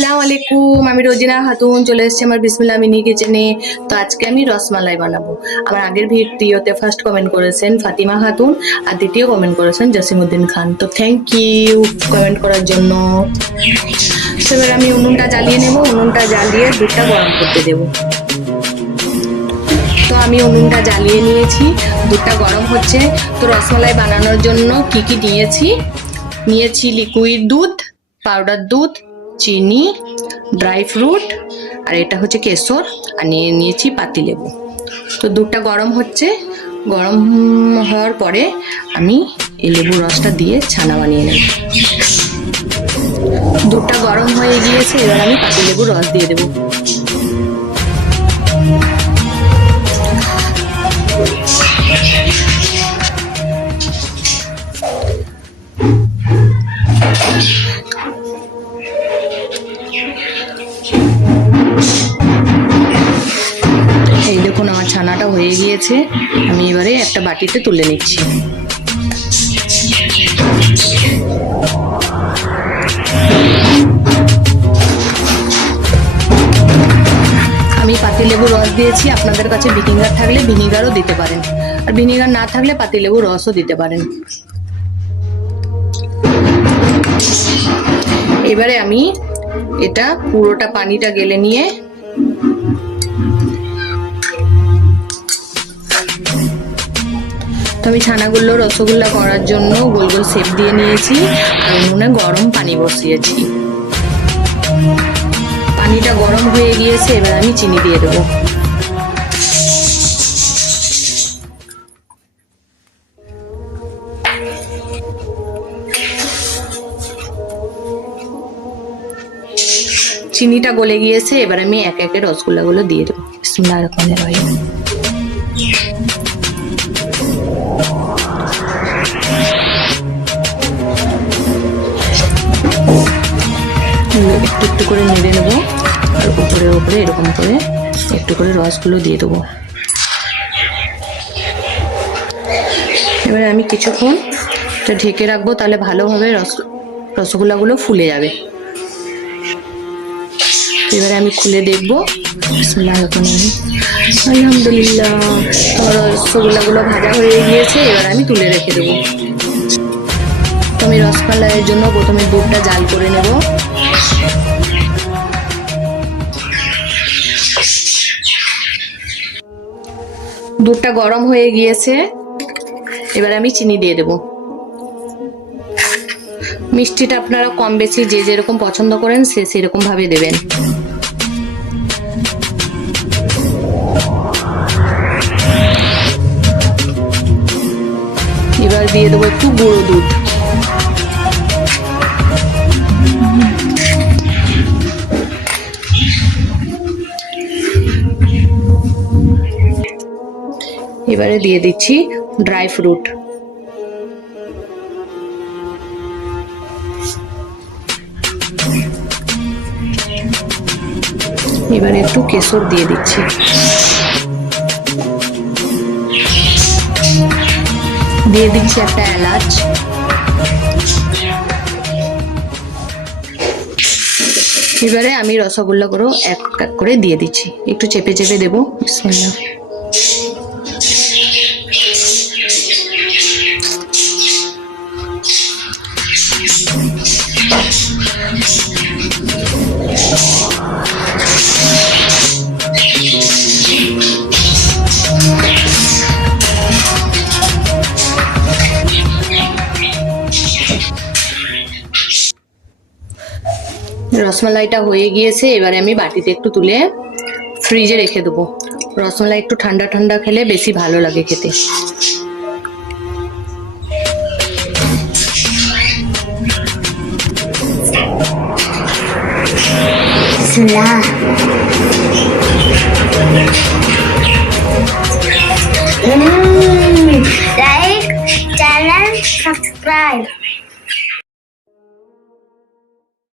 আসসালামু আলাইকুম, আমি রোজিনা খাতুন চলে এসেছি আমার বিসমিল্লাহ মিনি কিচেনে। তো আজকে আমি রসমালাই বানাবো। আমার আগের ভিডিওতে ফার্স্ট কমেন্ট করেছেন ফাতিমা খাতুন আর দ্বিতীয় কমেন্ট করেছেন জসিমউদ্দিন খান। তো থ্যাংক ইউ কমেন্ট করার জন্য। এবার আমি উনুনটা জ্বালিয়ে নেব। উনুনটা জ্বালিয়ে দুধটা গরম করতে দেব। তো আমি উনুনটা জ্বালিয়ে নিয়েছি, দুধটা গরম হচ্ছে। তো রসমালাই বানানোর জন্য কি কি নিয়েছি লিকুইড দুধ, পাউডার দুধ, চিনি, ড্রাই ফ্রুট, আর এটা হচ্ছে কেশর, আর নিয়েছি পাতিলেবু। তো দুধটা গরম হচ্ছে, গরম হওয়ার পরে আমি এই লেবুর রসটা দিয়ে ছানা বানিয়ে নেব। দুধটা গরম হয়ে গিয়েছে, এবার আমি পাতিলেবুর রস দিয়ে দেব। এই দেখুন আমার ছানাটা হয়ে গিয়েছে, আমি এবারে একটা বাটিতে তুলে নিচ্ছি। আমি পাতিলেবুর রস দিয়েছি, আপনাদের কাছে ভিনিগার থাকলে ভিনিগারও দিতে পারেন, আর ভিনিগার না থাকলে পাতিলেবুর রসও দিতে পারেন। এবারে আমি এটা পুরোটা পানিটা গেলে নিয়ে তো আমি ছানাগুলো রসগোল্লা করার জন্য গোল গোল শেপ দিয়ে নিয়েছি আর উনুনে গরম পানি বসিয়েছি। পানিটা গরম হয়ে গিয়েছে, এবার আমি চিনি দিয়ে দেবো। চিনিটা গলে গিয়েছে, এবার আমি একে একে রসগোল্লাগুলো দিয়ে দেবো। বিসমিল্লাহির রহমানির রহিম। একটু একটু করে নেড়ে নেবো, আর উপরে উপরে এরকম করে একটু করে রসগুলো দিয়ে দেবো। এবারে আমি কিছুক্ষণ ঢেকে রাখবো, তাহলে ভালোভাবে রসগোল্লাগুলো ফুলে যাবে। এবারে আমি খুলে দেখবো। আলহামদুলিল্লাহ, আমার রসগোল্লাগুলো ভাজা হয়ে গিয়েছে, এবার আমি তুলে রেখে দেবো। তো আমি রসমালাইয়ের জন্য প্রথমে দুধটা জাল করে নেব। দুধটা গরম হয়ে গিয়েছে, এবার আমি চিনি দিয়ে দেব। মিষ্টিটা আপনারা কম বেশি যে যেরকম পছন্দ করেন সেরকম ভাবে দেবেন। এবার দিয়ে দেবো একটু গুঁড়ো দুধ। এবারে দিয়ে দিচ্ছি ড্রাই ফ্রুট। এবারে একটু কেশর দিয়ে দিচ্ছি। দিয়ে দিচ্ছি একটা এলাচ। এবারে আমি রসগোল্লাগুলো এক এক করে দিয়ে দিচ্ছি, একটু চেপে চেপে দেবো। বিসমিল্লাহ। রসমালাইটা হয়ে গিয়েছে, এবারে আমি বাটিতে একটু তুলে ফ্রিজে রেখে দেবো। রসমালাই একটু ঠান্ডা ঠান্ডা খেলে বেশি ভালো লাগে খেতে।